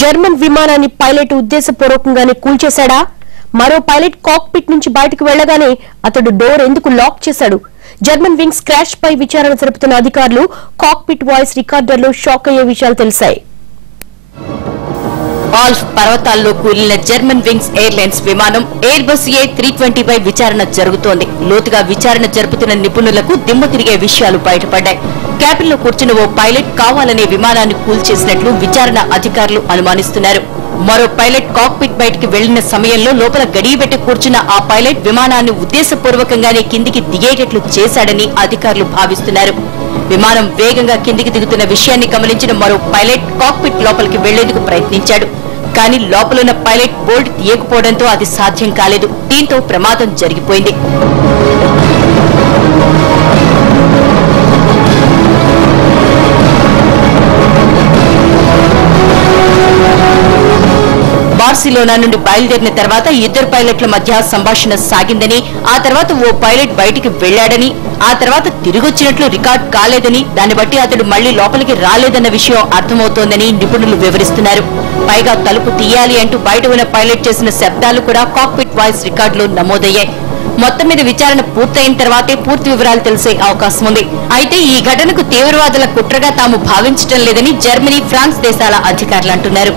German విమానాన్ని pilot ఉద్దేశపూర్వకంగానే కూల్చేశాడా? మరో pilot cockpit నుంచి బయటకు వెళ్లగానే అతడు డోర్ ఎందుకు లాక్ చేశాడు? జర్మన్ వింగ్స్ క్రాష్ పై విచారణ జరుపుతున్న అధికారులు కాక్పిట్ వాయిస్ రికార్డర్లో షాక్ అయ్యే విషయాలు తెలిసాయి. ఆల్ఫ్ పర్వతాల్లో కూలిన జర్మన్ వింగ్స్ ఎయిర్లైన్స్ విమానం ఎయిర్బస్ A320 పై విచారణ జరుగుతోంది. లోతుగా విచారణ జరుపుతున్న నిపుణులకు దిమ్మ తిరిగే విషయాలు బయటపడ్డాయి. క్యాబిన్ లో కూర్చున్న ఓ పైలట్ కావాలనే విమానాన్ని కూల్చేసినట్లు విచారణ అధికారులు అనుమానిస్తున్నారు. మరో పైలట్ కాక్పిట్ బయటికి వెళ్లిన సమయంలో లోపల గడియబెట్టి కూర్చున్న ఆ పైలట్ విమానాన్ని ఉద్దేశపూర్వకంగానే కిందికి దిగేటట్లు చేశాడని అధికారులు భావిస్తున్నారు. విమానం వేగంగా కిందికి దిగుతున్న విషయాన్ని గమనించిన మరో పైలట్ కాక్పిట్ లోపలికి వెళ్లేందుకు ప్రయత్నించాడు. కానీ లోపలున్న పైలట్ బోల్ట్ తీయకపోవడంతో అది సాధ్యం కాలేదు. దీంతో ప్రమాదం జరిగిపోయింది. బార్సిలోనా నుండి బయలుదేరిన తర్వాత ఇద్దరు పైలట్ల మధ్య సంభాషణ సాగిందని, ఆ తర్వాత ఓ పైలట్ బయటికి వెళ్లాడని, ఆ తర్వాత తిరిగొచ్చినట్లు రికార్డ్ కాలేదని, దాన్ని బట్టి అతడు మళ్లీ లోపలికి రాలేదన్న విషయం అర్థమవుతోందని నిపుణులు వివరిస్తున్నారు. పైగా తలుపు తీయాలి అంటూ బయట ఉన్న పైలట్ చేసిన శబ్దాలు కూడా కాక్పిట్ వాయిస్ రికార్డులో నమోదయ్యాయి. మొత్తం మీద విచారణ పూర్తయిన తర్వాతే పూర్తి వివరాలు తెలిసే అవకాశం ఉంది. అయితే ఈ ఘటనకు తీవ్రవాదుల కుట్రగా తాము భావించడం లేదని జర్మనీ, ఫ్రాన్స్ దేశాల అధికారులు అంటున్నారు.